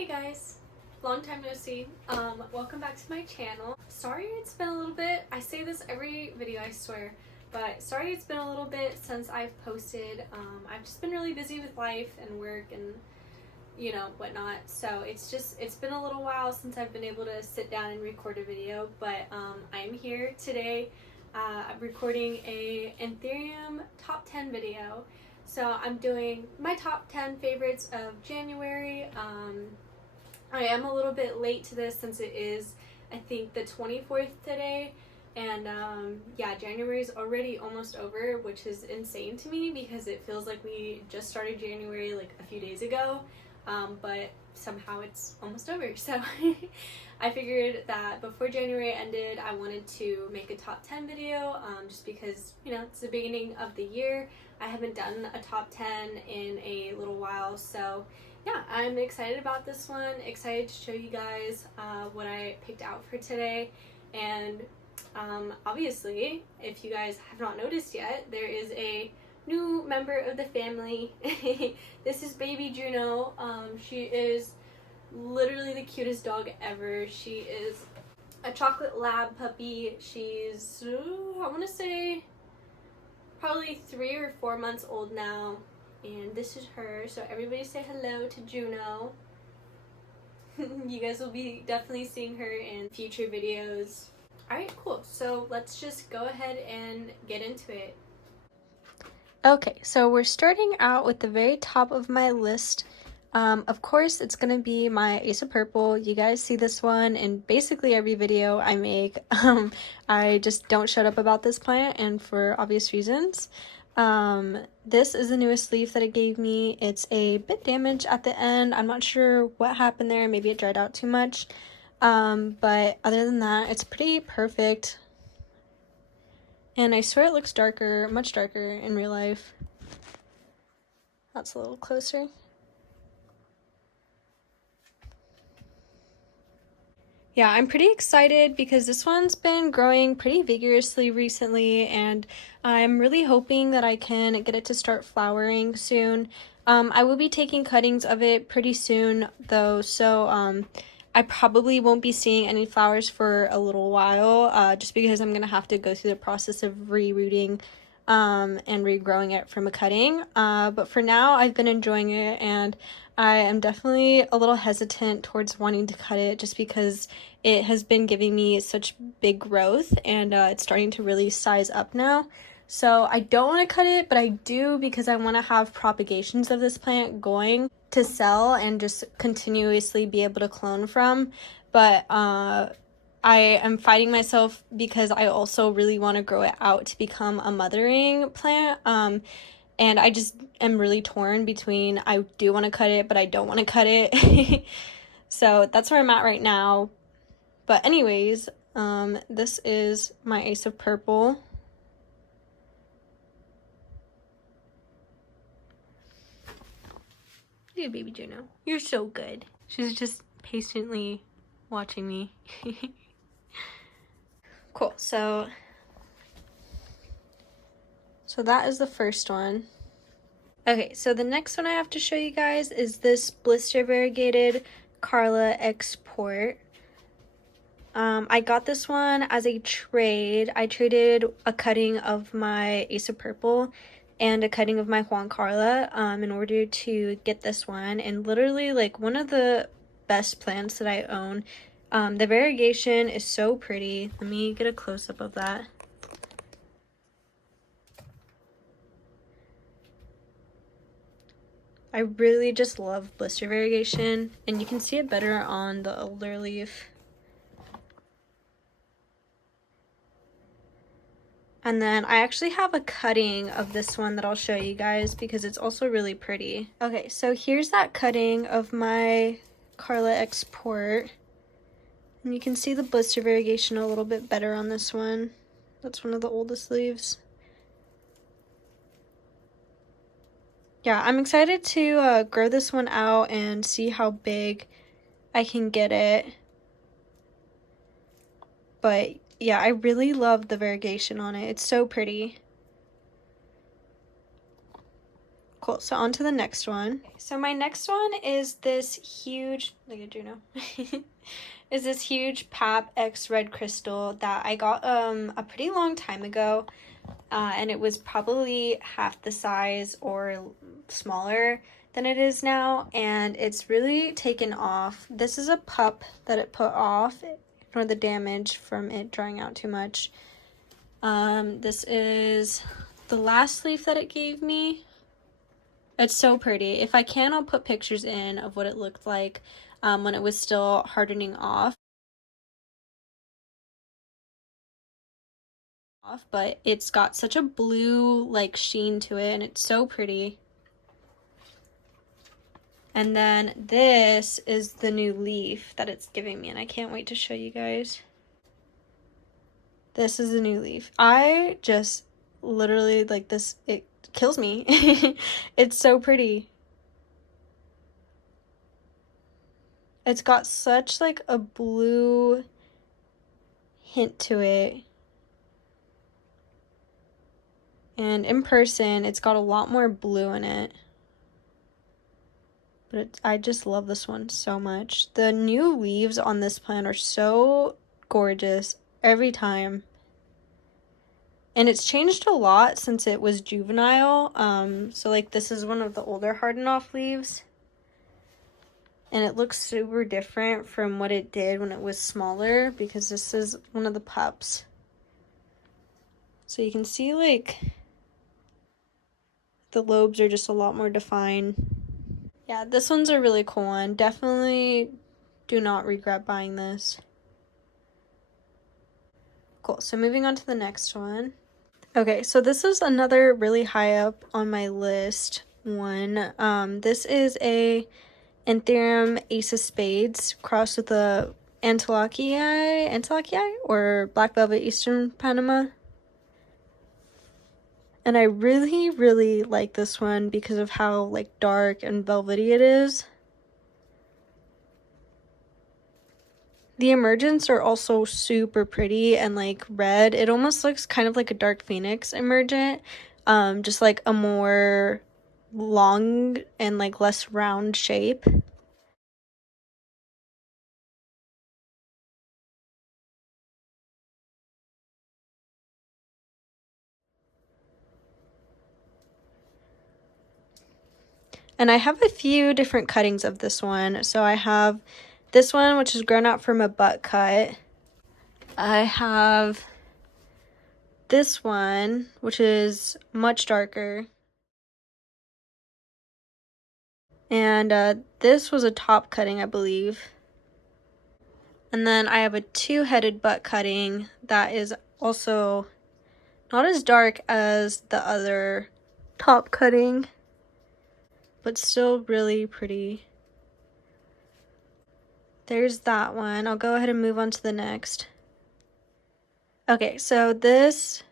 Hey guys, long time no see. Welcome back to my channel. Sorry it's been a little bit. I say this every video, I swear, but sorry it's been a little bit since I've posted. I've just been really busy with life and work and whatnot, so it's been a little while since I've been able to sit down and record a video, but I'm here today. I'm recording a anthurium top 10 video. So I'm doing my top 10 favorites of January. I am a little bit late to this since it is, I think, the 24th today. And yeah, January is already almost over, which is insane to me because it feels like we just started January like a few days ago. But somehow it's almost over. So I figured that before January ended, I wanted to make a top 10 video just because, it's the beginning of the year. I haven't done a top 10 in a little while, so yeah, I'm excited about this one, excited to show you guys what I picked out for today. And obviously, if you guys have not noticed yet, there is a new member of the family. This is baby Juno. She is literally the cutest dog ever. She is a chocolate lab puppy. She's, I want to say, probably 3 or 4 months old now, and this is her. So everybody say hello to Juno. You guys will be definitely seeing her in future videos. Alright, cool. So let's just go ahead and get into it. Okay, so we're starting out with the very top of my list. Of course, it's gonna be my Ace of Purple. You guys see this one in basically every video I make. I just don't shut up about this plant, and for obvious reasons. This is the newest leaf that it gave me. It's a bit damaged at the end. I'm not sure what happened there. Maybe it dried out too much. But other than that, it's pretty perfect. And I swear it looks darker, much darker in real life. That's a little closer. Yeah, I'm pretty excited because this one's been growing pretty vigorously recently, and I'm really hoping that I can get it to start flowering soon. I will be taking cuttings of it pretty soon though, so I probably won't be seeing any flowers for a little while, just because I'm gonna have to go through the process of rerooting and regrowing it from a cutting. But for now, I've been enjoying it, and I am definitely a little hesitant towards wanting to cut it just because it has been giving me such big growth, and it's starting to really size up now. So I don't want to cut it, but I do because I want to have propagations of this plant going to sell and just continuously be able to clone from. But I am fighting myself because I also really want to grow it out to become a mothering plant. And I just am really torn between I do want to cut it, but I don't want to cut it. So that's where I'm at right now. But anyways, this is my Ace of Purple. Look at baby Juno. You're so good. She's just patiently watching me. Cool, so that is the first one. Okay, so the next one I have to show you guys is this blister variegated Carla export. I got this one as a trade. I traded a cutting of my Ace of Purple and a cutting of my Juan Carla in order to get this one, and literally like one of the best plants that I own. The variegation is so pretty. Let me get a close-up of that. I really just love blister variegation, and you can see it better on the older leaf. And then I actually have a cutting of this one that I'll show you guys because it's also really pretty. Okay, so here's that cutting of my Carla export. And you can see the blister variegation a little bit better on this one. That's one of the oldest leaves. Yeah, I'm excited to grow this one out and see how big I can get it. But yeah, I really love the variegation on it. It's so pretty. Cool, so on to the next one. So my next one is this huge, look at Juno, is this huge Pap X Red Crystal that I got a pretty long time ago. And it was probably half the size or smaller than it is now, and it's really taken off. This is a pup that it put off, ignore the damage from it drying out too much. This is the last leaf that it gave me. It's so pretty. If I can, I'll put pictures in of what it looked like when it was still hardening off. But it's got such a blue like sheen to it, and it's so pretty. And then this is the new leaf that it's giving me, and I can't wait to show you guys. This is the new leaf. I just literally like this, it kills me. It's so pretty. It's got such like a blue hint to it. And in person, it's got a lot more blue in it. But I just love this one so much. The new leaves on this plant are so gorgeous every time. And it's changed a lot since it was juvenile. So like this is one of the older harden off leaves. And it looks super different from what it did when it was smaller, because this is one of the pups. So you can see like the lobes are just a lot more defined. Yeah, this one's a really cool one. Definitely do not regret buying this. Cool, so moving on to the next one. Okay, so this is another really high up on my list one. This is a anthurium ace of spades crossed with a Antiochii or black velvet eastern Panama. And I really like this one because of how like dark and velvety it is. The emergents are also super pretty and like red. It almost looks kind of like a dark phoenix emergent, just like a more long and like less round shape. And I have a few different cuttings of this one. So I have this one, which is grown out from a butt cut. I have this one, which is much darker. And this was a top cutting, I believe. And then I have a two-headed butt cutting that is also not as dark as the other top cutting, but still really pretty. There's that one. I'll go ahead and move on to the next. Okay, so this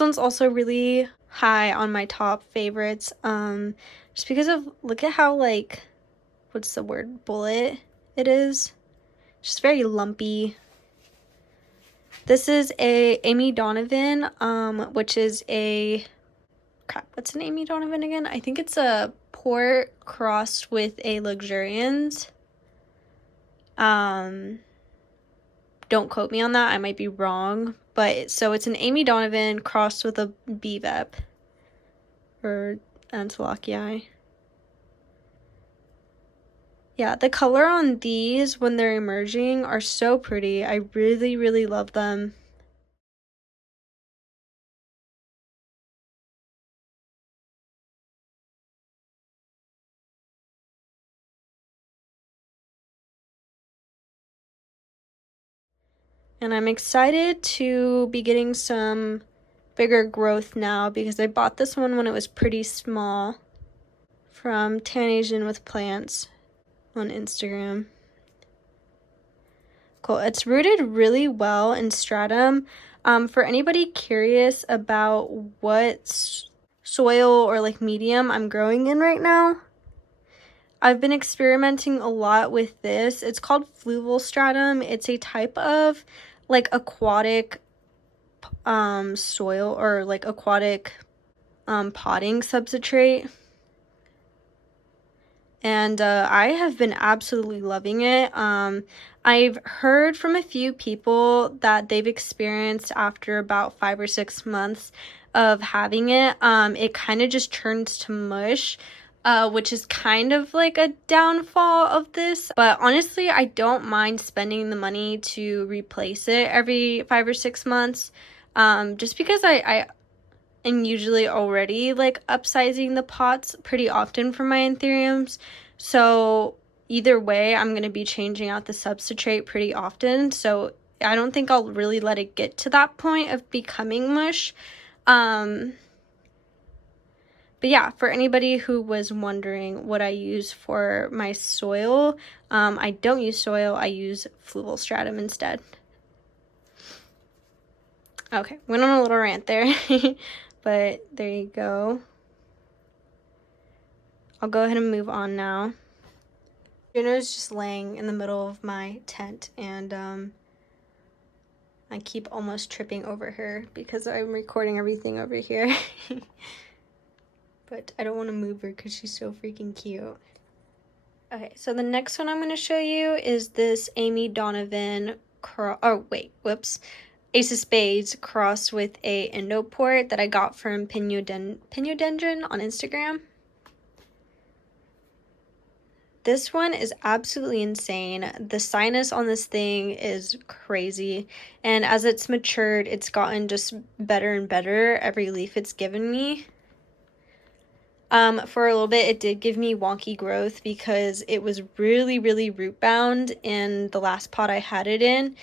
one's also really high on my top favorites. Just because of, look at how like, what's the word, bullet it is. Just very lumpy. This is a Amy Donovan, which is a, crap, what's an Amy Donovan again? I think it's a port crossed with a luxurians. Don't quote me on that, I might be wrong. But so it's an Amy Donovan crossed with a BVEP or Antiochii. Yeah, the color on these when they're emerging are so pretty. I really love them. And I'm excited to be getting some bigger growth now because I bought this one when it was pretty small from Tan Asian with Plants on Instagram. Cool. It's rooted really well in stratum. For anybody curious about what soil or like medium I'm growing in right now, I've been experimenting a lot with this. It's called fluval stratum. It's a type of like aquatic soil or like aquatic potting substrate. and I have been absolutely loving it. I've heard from a few people that they've experienced after about 5 or 6 months of having it, it kind of just turns to mush, which is kind of like a downfall of this. But honestly, I don't mind spending the money to replace it every 5 or 6 months, just because I am usually already like upsizing the pots pretty often for my anthuriums. So either way, I'm going to be changing out the substrate pretty often. So I don't think I'll really let it get to that point of becoming mush. But yeah, for anybody who was wondering what I use for my soil, I don't use soil, I use fluval stratum instead. Okay, went on a little rant there, but there you go. I'll go ahead and move on now. Juno's just laying in the middle of my tent, and I keep almost tripping over her because I'm recording everything over here. But I don't want to move her because she's so freaking cute. Okay, so the next one I'm going to show you is this Amy Donovan Ace of Spades crossed with a Endoport that I got from Pinodendron on Instagram. This one is absolutely insane. The sinus on this thing is crazy, and as it's matured, it's gotten just better and better every leaf it's given me. For a little bit, it did give me wonky growth because it was really, really root bound in the last pot I had it in.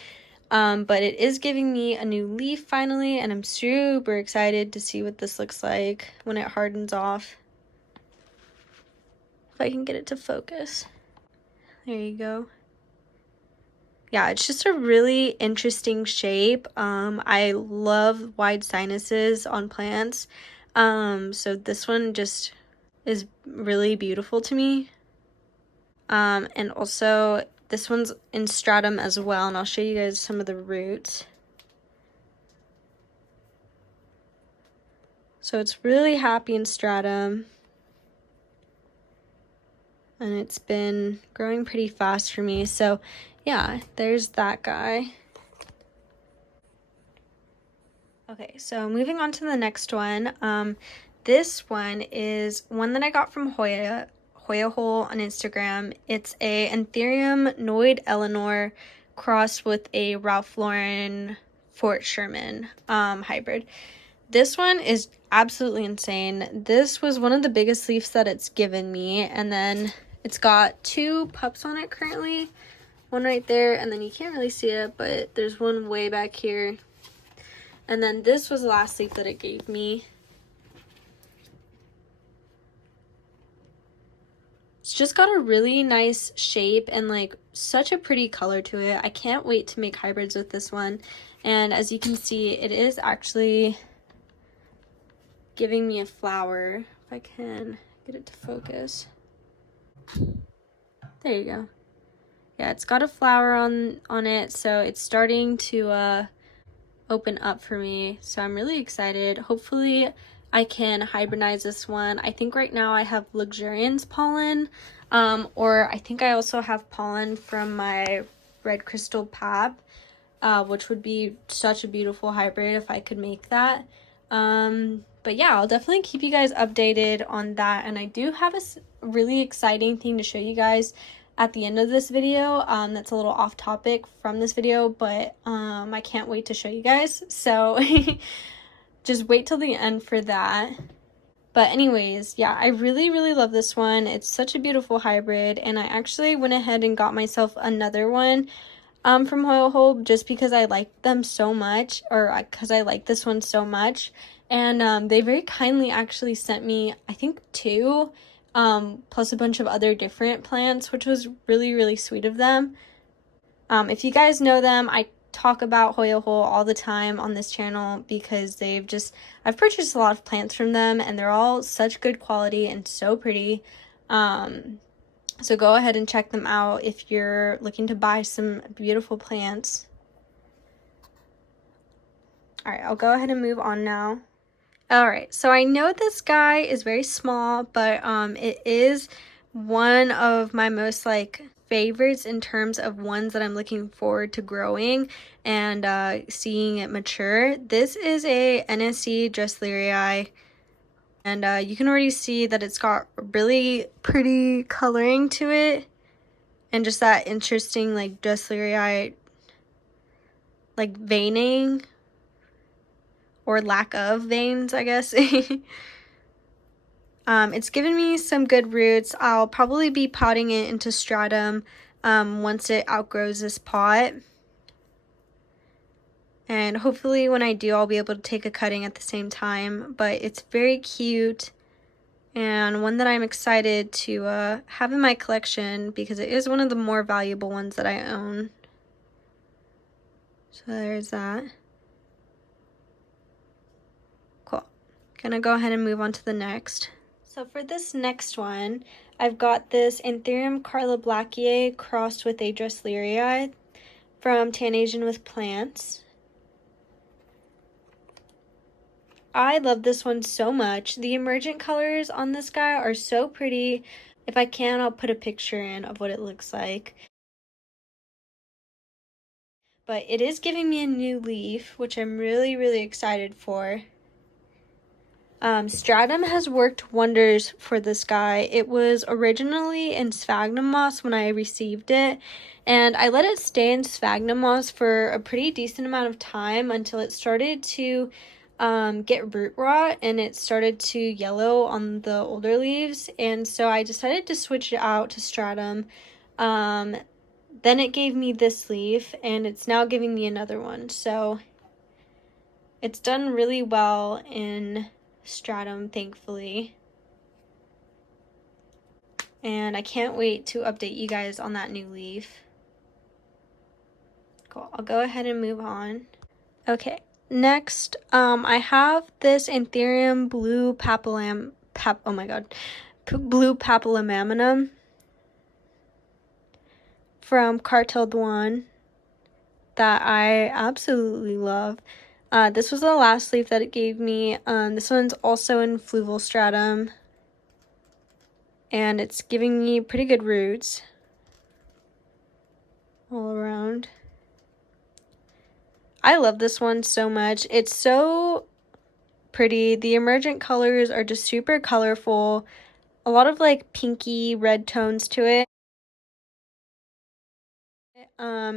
But it is giving me a new leaf finally, and I'm super excited to see what this looks like when it hardens off. If I can get it to focus. There you go. Yeah, it's just a really interesting shape. I love wide sinuses on plants. So this one just is really beautiful to me. And also this one's in stratum as well, and I'll show you guys some of the roots. So it's really happy in stratum, and it's been growing pretty fast for me. So yeah, there's that guy. Okay, so moving on to the next one. This one is one that I got from Hoya Hole on Instagram. It's a Anthurium Noid Eleanor crossed with a Ralph Lauren Fort Sherman hybrid. This one is absolutely insane. This was one of the biggest leaves that it's given me, and then it's got 2 pups on it currently. One right there, and then you can't really see it, but there's one way back here. And then this was the last leaf that it gave me. It's just got a really nice shape and like such a pretty color to it. I can't wait to make hybrids with this one. And as you can see, it is actually giving me a flower. If I can get it to focus. There you go. Yeah, it's got a flower on it, so it's starting to open up for me. So I'm really excited. Hopefully I can hybridize this one. I think right now I have luxuriance pollen, or I think I also have pollen from my red crystal pap, which would be such a beautiful hybrid if I could make that. But yeah, I'll definitely keep you guys updated on that, and I do have a really exciting thing to show you guys at the end of this video. That's a little off topic from this video, but I can't wait to show you guys, so just wait till the end for that. But anyways, yeah, I really, really love this one. It's such a beautiful hybrid, and I actually went ahead and got myself another one from Hoyle Hole just because I like them so much, or because I like this one so much. And they very kindly actually sent me, I think, 2, plus a bunch of other different plants, which was really, really sweet of them. If you guys know them, I talk about Hoyle Hole all the time on this channel because I've purchased a lot of plants from them, and they're all such good quality and so pretty. So go ahead and check them out if you're looking to buy some beautiful plants. Alright, I'll go ahead and move on now. Alright, so I know this guy is very small, but it is one of my most like favorites in terms of ones that I'm looking forward to growing and seeing it mature. This is a NSC Dresslerii, and you can already see that it's got really pretty coloring to it and just that interesting like Dresslerii like veining or lack of veins, I guess. It's given me some good roots. I'll probably be potting it into stratum once it outgrows this pot. And hopefully when I do, I'll be able to take a cutting at the same time. But it's very cute and one that I'm excited to have in my collection because it is one of the more valuable ones that I own. So there's that. Cool. Gonna go ahead and move on to the next. So for this next one, I've got this anthurium Carla Blacker crossed with a Dresslerii from Tan Asian with Plants. I love this one so much. The emergent colors on this guy are so pretty. If I can, I'll put a picture in of what it looks like. But it is giving me a new leaf, which I'm really, really excited for. Stratum has worked wonders for this guy. It was originally in sphagnum moss when I received it, and I let it stay in sphagnum moss for a pretty decent amount of time until it started to get root rot and it started to yellow on the older leaves, and so I decided to switch it out to stratum. Then it gave me this leaf, and it's now giving me another one, so it's done really well in stratum, thankfully, and I can't wait to update you guys on that new leaf. Cool. I'll go ahead and move on. Okay, next I have this anthurium blue blue papalammamum from Cartel Douane that I absolutely love. This was the last leaf that it gave me. This one's also in fluval stratum, and it's giving me pretty good roots all around. I love this one so much. It's so pretty. The emergent colors are just super colorful. A lot of like pinky red tones to it.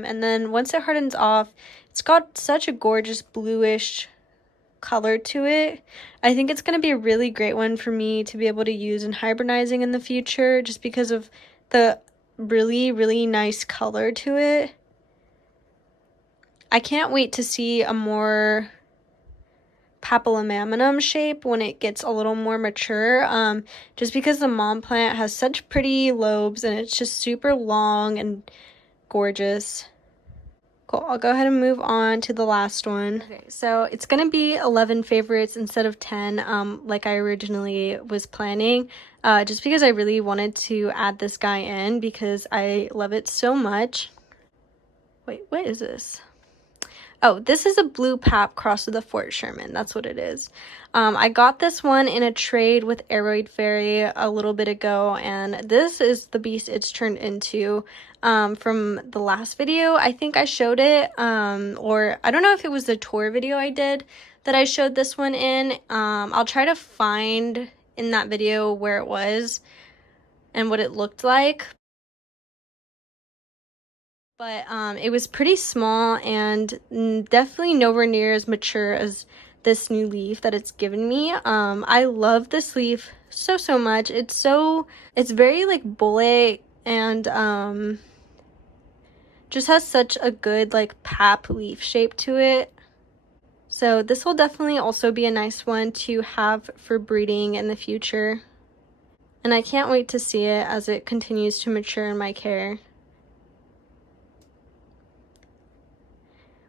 And then once it hardens off, it's got such a gorgeous bluish color to it. I think it's going to be a really great one for me to be able to use in hybridizing in the future just because of the really, really nice color to it. I can't wait to see a more Papalammamum shape when it gets a little more mature, just because the mom plant has such pretty lobes and it's just super long and gorgeous. Cool. I'll go ahead and move on to the last one. Okay, so it's gonna be 11 favorites instead of 10, like I originally was planning, just because I really wanted to add this guy in because I love it so much. Wait, what is this? Oh, this is a blue pap crossed with a Fort Sherman. That's what it is. I got this one in a trade with Aeroid Fairy a little bit ago, and this is the beast it's turned into. From the last video, I think I showed it, or I don't know if it was the tour video I did that I showed this one in. I'll try to find in that video where it was and what it looked like. But it was pretty small and definitely nowhere near as mature as this new leaf that it's given me. I love this leaf so much. It's very like bullet and just has such a good like pap leaf shape to it. So this will definitely also be a nice one to have for breeding in the future. And I can't wait to see it as it continues to mature in my care.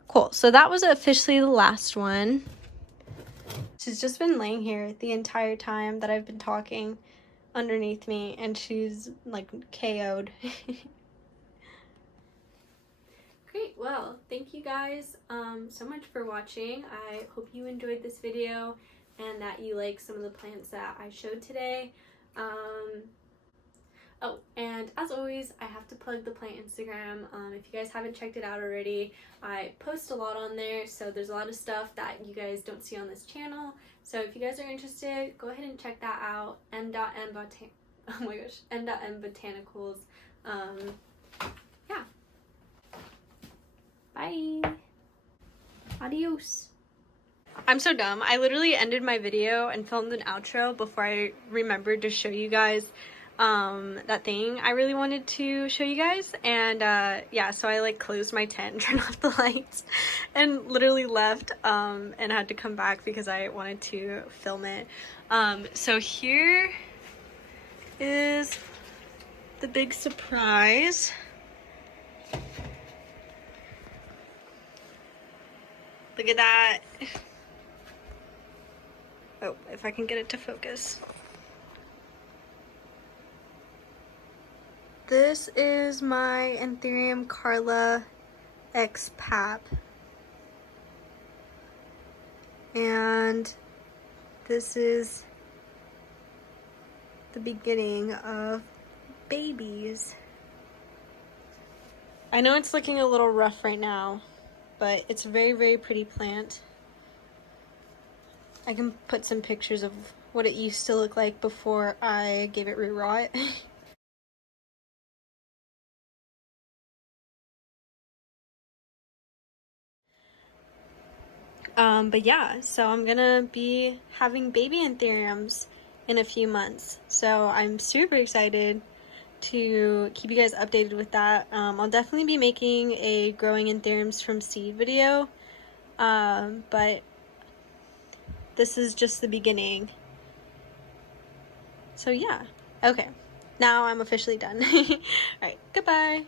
Cool, so that was officially the last one. She's just been laying here the entire time that I've been talking underneath me, and she's like KO'd. Great, well, thank you guys so much for watching. I hope you enjoyed this video and that you like some of the plants that I showed today. Oh, and as always, I have to plug the plant Instagram. If you guys haven't checked it out already, I post a lot on there, so there's a lot of stuff that you guys don't see on this channel. So if you guys are interested, go ahead and check that out. Oh my gosh, m.mbotanicals. Yeah. Bye. Adios. I'm so dumb. I literally ended my video and filmed an outro before I remembered to show you guys that thing I really wanted to show you guys. And yeah, so I like closed my tent and turned off the lights and literally left and had to come back because I wanted to film it. So here is the big surprise. Look at that. Oh, if I can get it to focus. This is my Anthurium Carla X Pap. And this is the beginning of babies. I know it's looking a little rough right now, but it's a very, very pretty plant. I can put some pictures of what it used to look like before I gave it root rot. But yeah, so I'm gonna be having baby anthuriums in a few months. So I'm super excited to keep you guys updated with that. I'll definitely be making a growing anthuriums from seed video. But this is just the beginning. So yeah, okay. Now I'm officially done. Alright, goodbye.